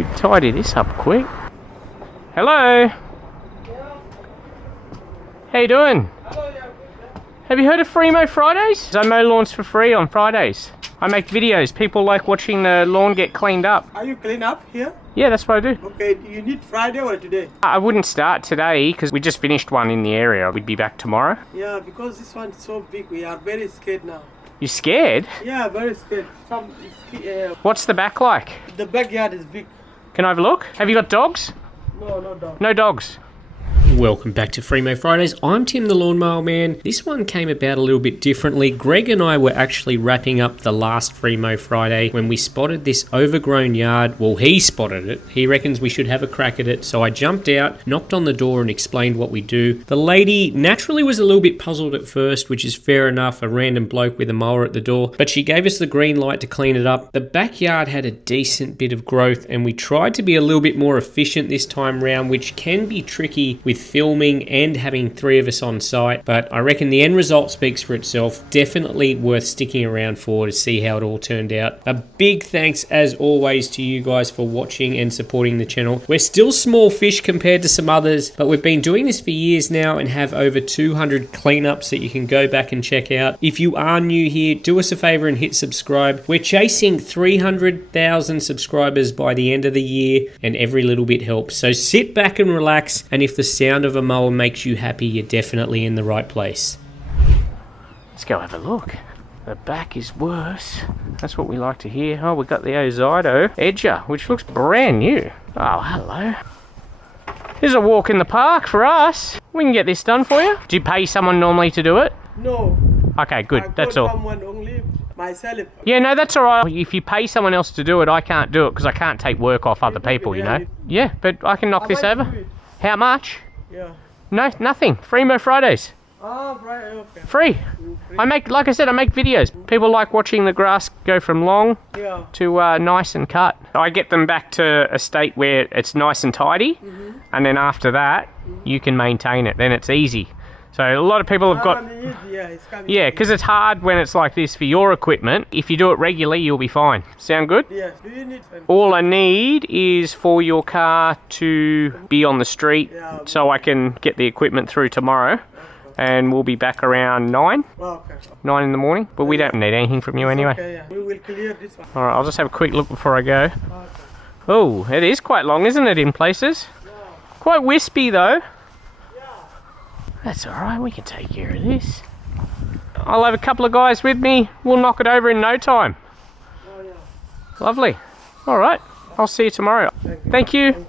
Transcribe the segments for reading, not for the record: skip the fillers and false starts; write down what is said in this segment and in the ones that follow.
We tidy this up quick. Hello. How you doing? Have you heard of Free Mow Fridays? I mow lawns for free on Fridays. I make videos. People like watching the lawn get cleaned up. Are you clean up here? Yeah, that's what I do. Okay, you need Friday or today? I wouldn't start today because we just finished one in the area. We'd be back tomorrow. Yeah, because this one's so big, we are very scared now. You scared? Yeah, very scared. What's the back like? The backyard is big. Can I have a look? Have you got dogs? No, no dog. No dogs. Welcome back to Free Mow Fridays. I'm Tim the Lawnmower Man. This one came about a little bit differently. Greg and I were actually wrapping up the last Free Mow Friday when we spotted this overgrown yard. Well, he spotted it. He reckons we should have a crack at it. So I jumped out, knocked on the door and explained what we do. The lady naturally was a little bit puzzled at first, which is fair enough, a random bloke with a mower at the door. But she gave us the green light to clean it up. The backyard had a decent bit of growth and we tried to be a little bit more efficient this time round, which can be tricky with filming and having three of us on site, but I reckon the end result speaks for itself. Definitely worth sticking around for to see how it all turned out. A big thanks as always to you guys for watching and supporting the channel. We're still small fish compared to some others, but we've been doing this for years now and have over 200 cleanups that you can go back and check out. If you are new here, do us a favor and hit subscribe. We're chasing 300,000 subscribers by the end of the year and every little bit helps. So sit back and relax, and if the sound of a mower makes you happy, you're definitely in the right place. Let's go have a look. The back is worse. That's what we like to hear. Oh, we got the Ozido Edger, which looks brand new. Oh, hello. Here's a walk in the park for us. We can get this done for you. Do you pay someone normally to do it? No. Okay, good. That's all. Someone only myself. Yeah, no, that's all right. If you pay someone else to do it, I can't do it because I can't take work off other people, you know. Yeah, but I can knock this over. How much? Yeah. No, nothing. Free Mow Fridays. Oh, right, okay. Free. I make, like I said, I make videos. People like watching the grass go from long to nice and cut. I get them back to a state where it's nice and tidy, and then after that, you can maintain it. Then it's easy. So a lot of people have got... Yeah, because it's hard when it's like this for your equipment. If you do it regularly, you'll be fine. Sound good? Yes. Do you need... All I need is for your car to be on the street so I can get the equipment through tomorrow. And we'll be back around 9. Okay. 9 in the morning. But we don't need anything from you anyway. Okay, yeah. We will clear this one. Alright, I'll just have a quick look before I go. Okay. Oh, it is quite long, isn't it, in places? Yeah. Quite wispy though. Yeah. That's alright, we can take care of this. I'll have a couple of guys with me. We'll knock it over in no time. Oh, yeah. Lovely. Alright, I'll see you tomorrow. Thank you. Thank you.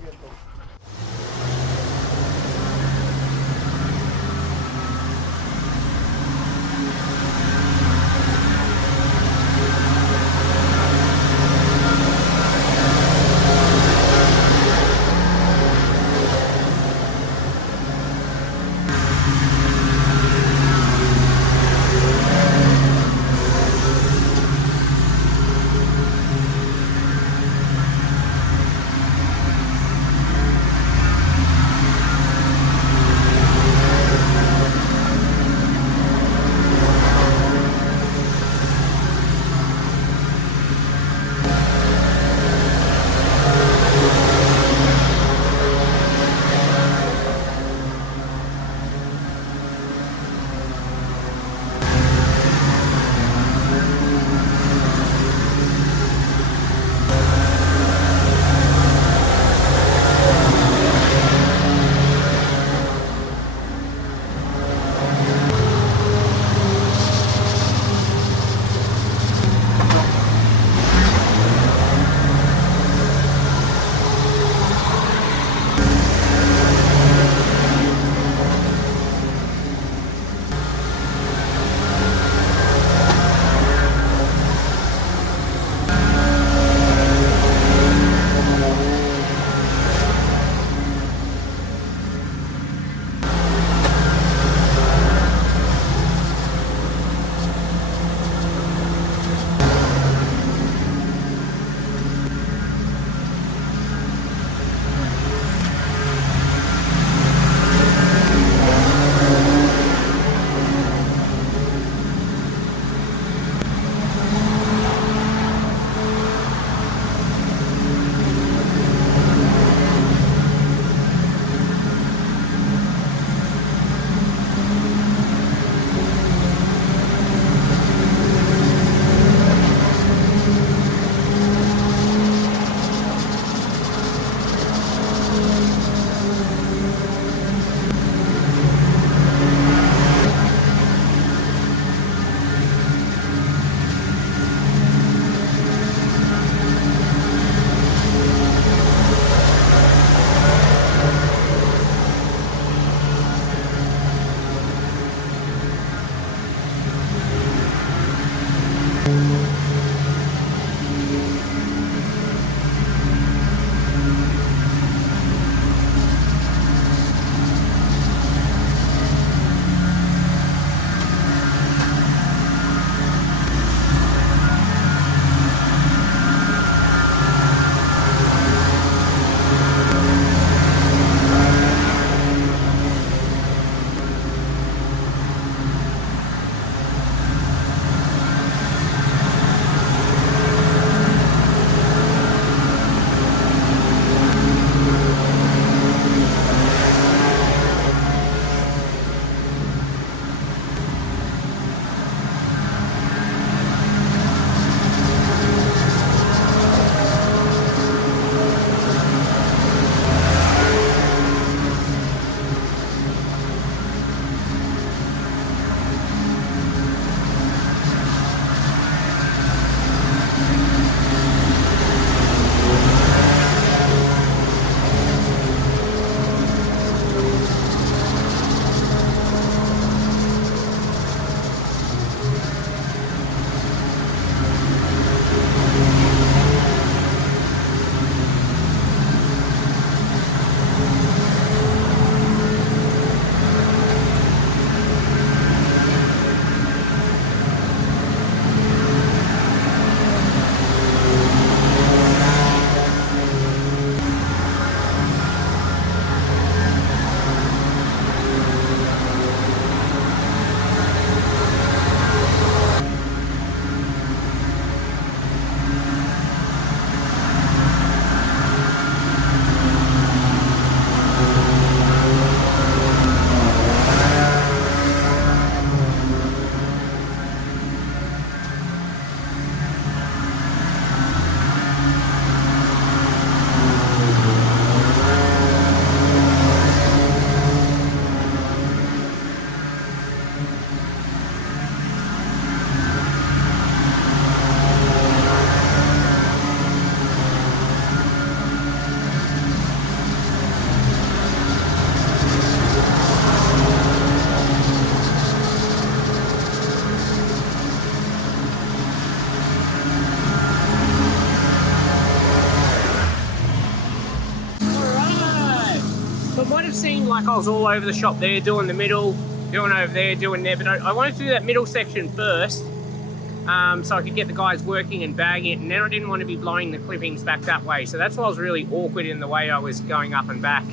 of seemed like I was all over the shop there, doing the middle, doing over there, doing there, but I wanted to do that middle section first, so I could get the guys working and bagging it, and then I didn't want to be blowing the clippings back that way, so that's why I was really awkward in the way I was going up and back.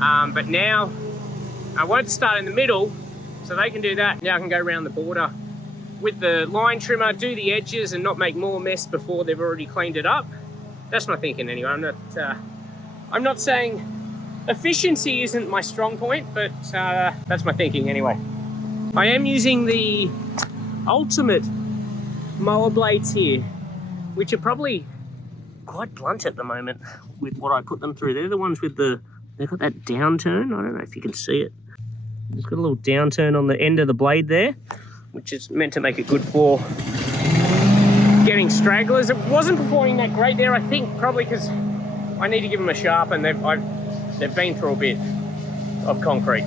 But now I wanted to start in the middle, so they can do that. Now I can go around the border with the line trimmer, do the edges and not make more mess before they've already cleaned it up. That's my thinking anyway. I'm not saying efficiency isn't my strong point, but that's my thinking anyway. I am using the ultimate mower blades here, which are probably quite blunt at the moment with what I put them through. They're the ones with they've got that downturn. I don't know if you can see it. It's got a little downturn on the end of the blade there, which is meant to make it good for getting stragglers. It wasn't performing that great there, I think, probably because I need to give them a sharpen. They've been through a bit of concrete.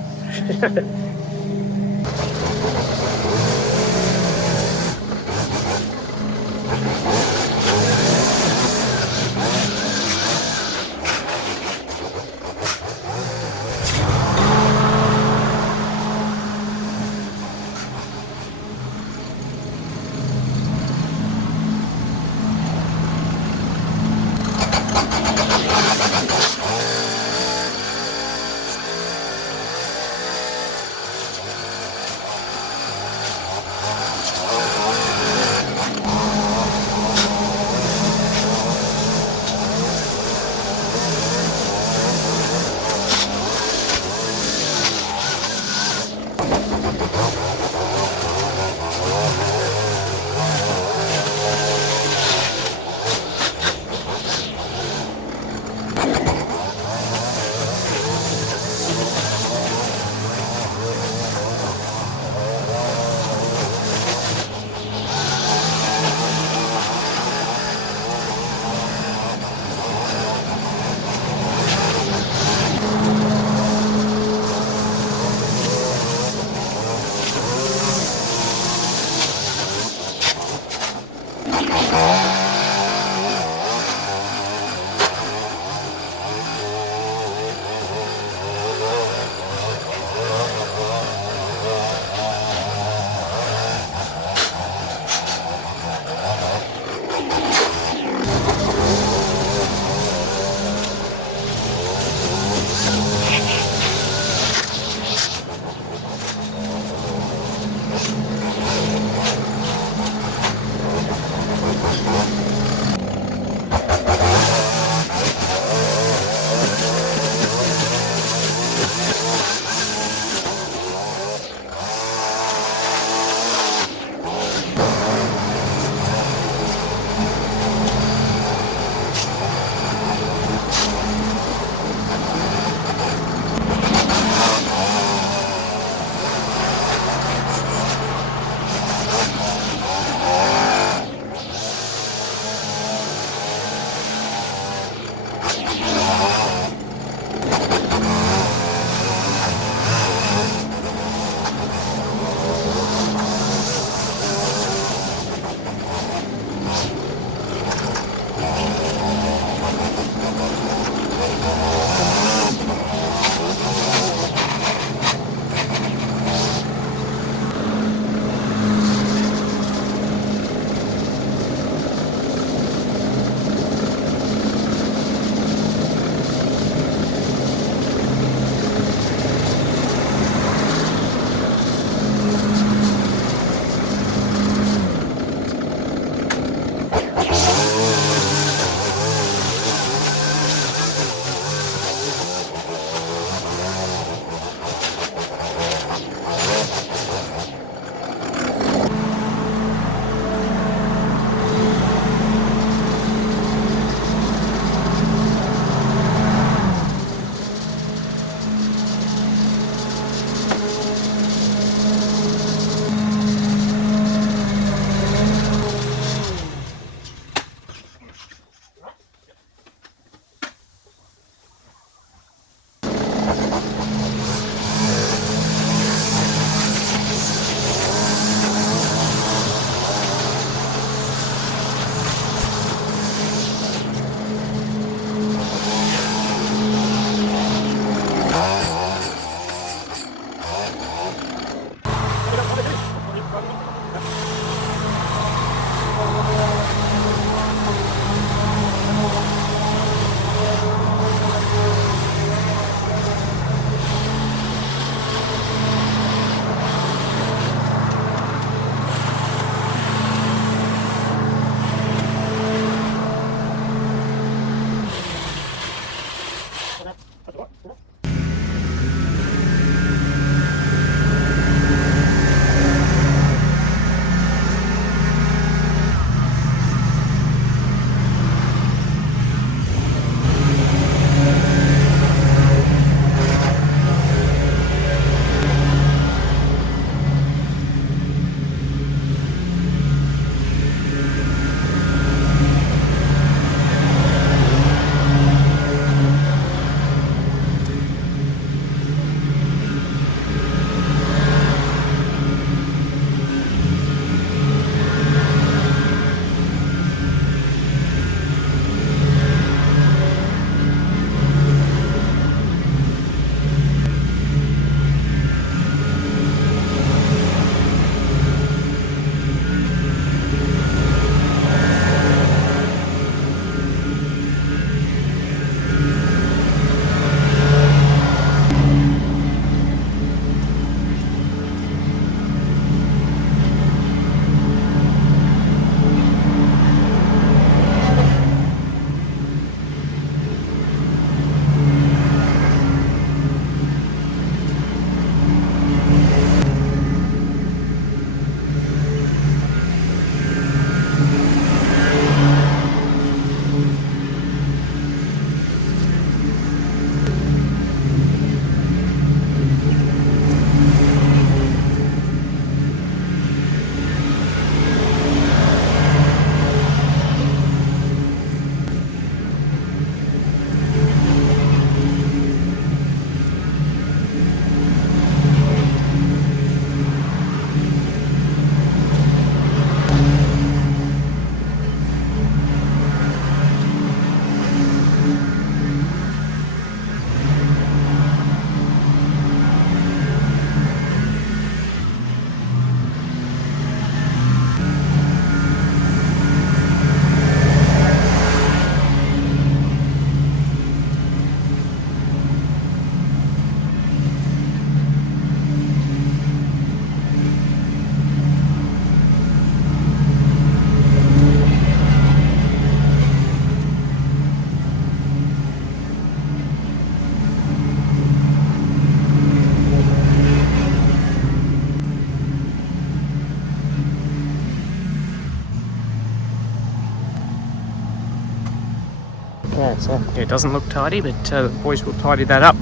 Yeah, so it doesn't look tidy, but the boys will tidy that up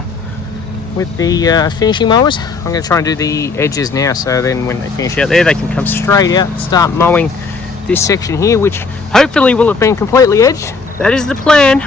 with the finishing mowers. I'm going to try and do the edges now, so then when they finish out there, they can come straight out and start mowing this section here, which hopefully will have been completely edged. That is the plan.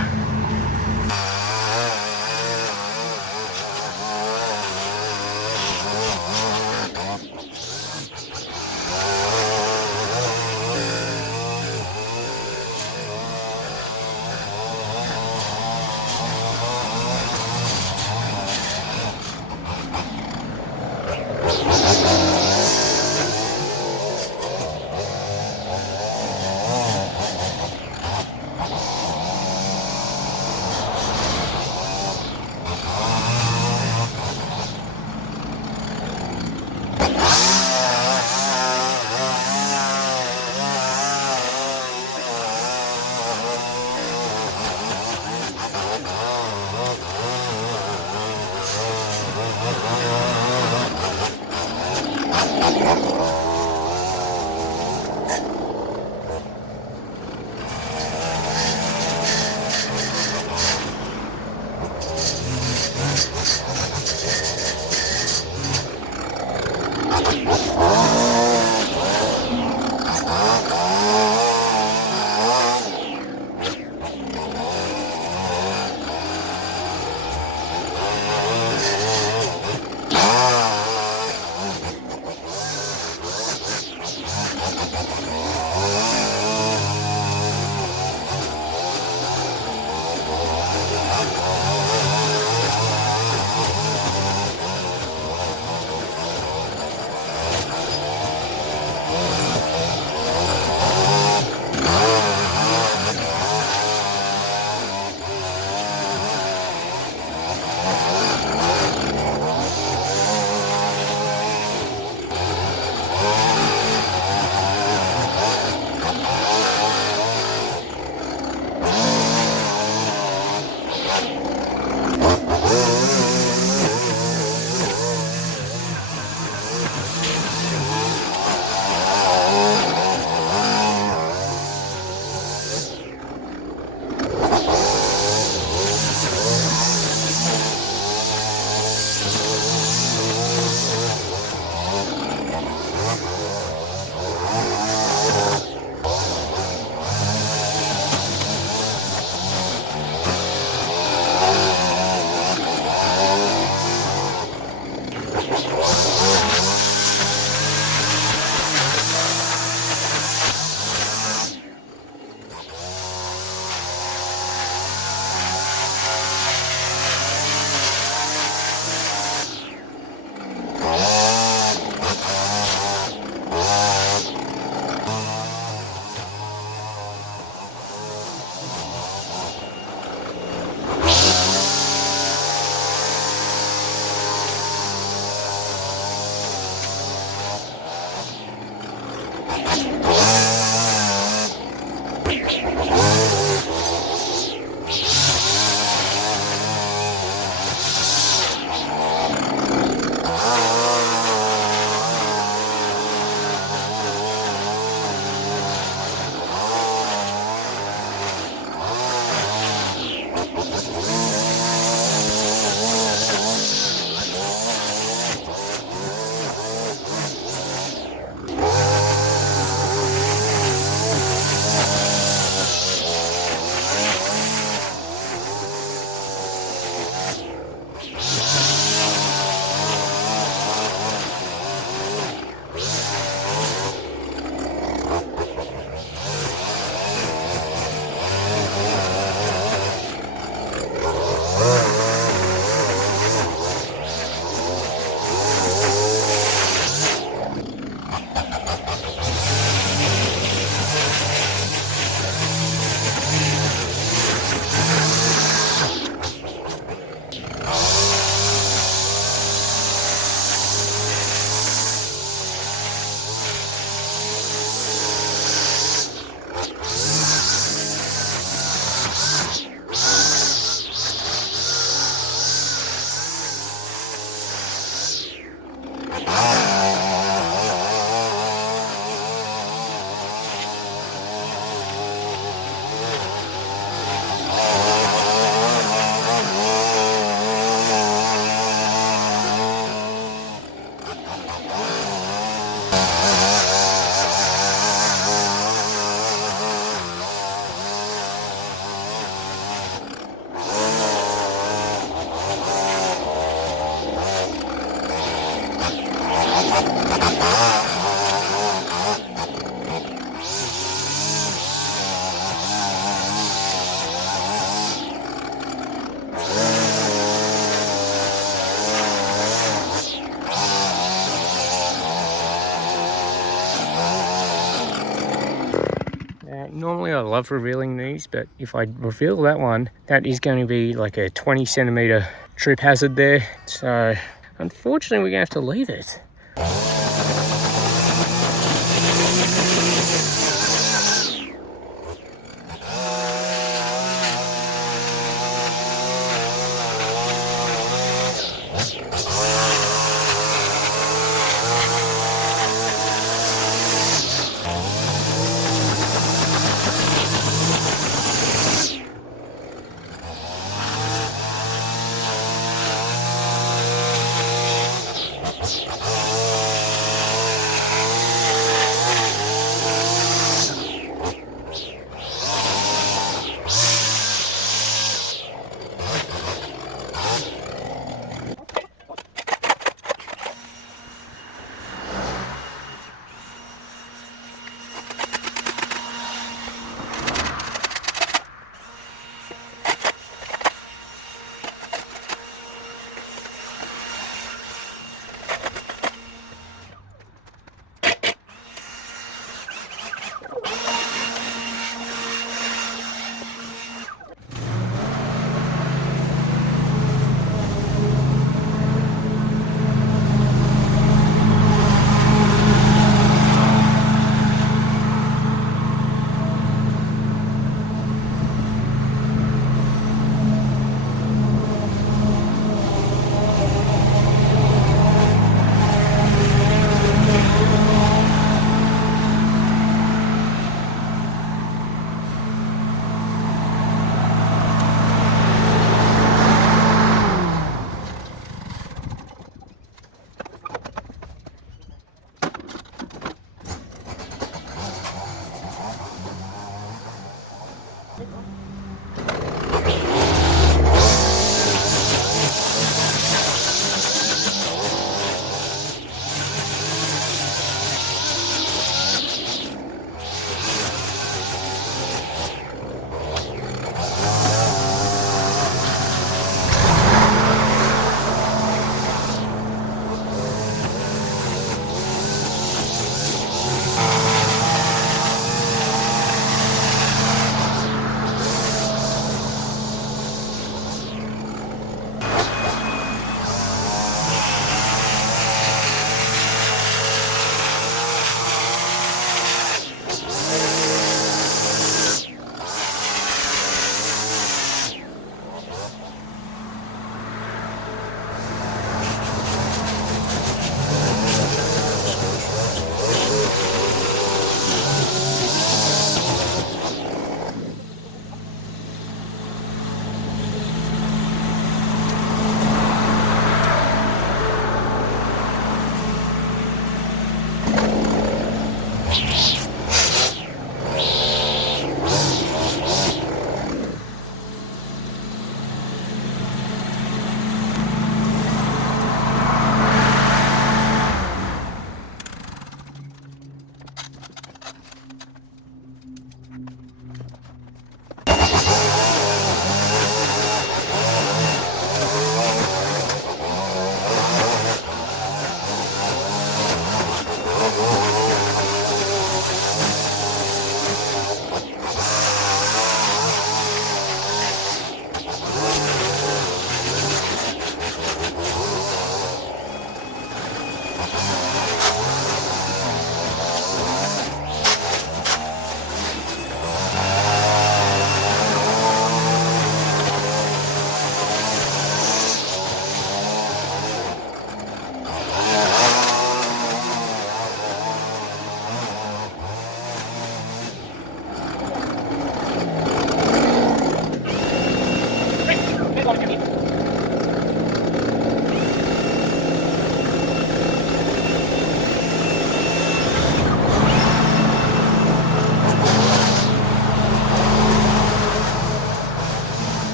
Normally I love revealing these, but if I reveal that one, that is going to be like a 20 centimeter trip hazard there. So unfortunately we're going to have to leave it.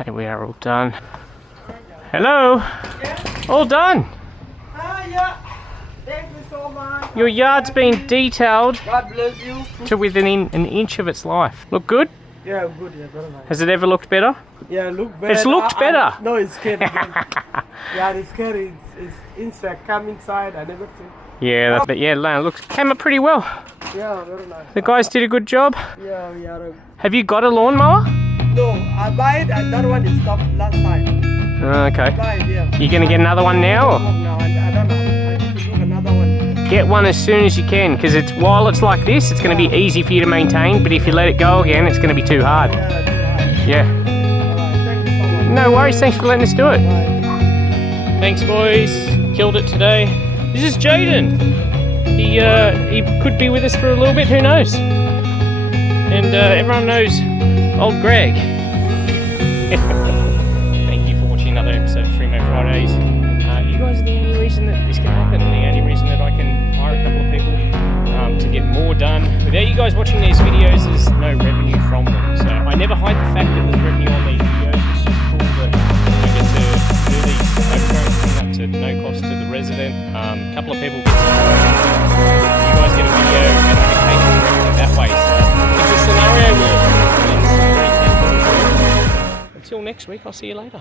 Okay, we are all done. Hello? All done. Yeah. Thank you so much. Your yard's been detailed God bless you. to within an inch of its life. Look good? Yeah, good. Yeah, very nice. Has it ever looked better? Yeah, look better. It's looked better. No, it's scary. Yeah, it's scary. It's insect come inside. I never seen. Yeah, but yeah, looks came up pretty well. Yeah, very nice. The guys did a good job. Yeah, we are. Have you got a lawnmower? No, I buy it and that one is stopped last time. Okay. Buy it, yeah. You gonna get another one now? Or? No, I don't know. I need to look another one. Get one as soon as you can, because while it's like this, it's going to be easy for you to maintain. But if you let it go again, it's going to be too hard. Yeah, too hard. Yeah. Thank you so much. No worries. Thanks for letting us do it. Bye. Thanks, boys. Killed it today. This is Jaden. He could be with us for a little bit. Who knows? And everyone knows old Greg. Thank you for watching another episode of Fremo Fridays. You guys are the only reason that this can happen, and the only reason that I can hire a couple of people to get more done. Without you guys watching these videos, there's no revenue from them. So I never hide the fact that there's revenue on these videos. It's just cool that I get to do these overgrown thing up to no cost to the resident. A couple of people get some you guys get a video and I get paid directly that way. So it's a scenario where it's very thankful. Until next week, I'll see you later.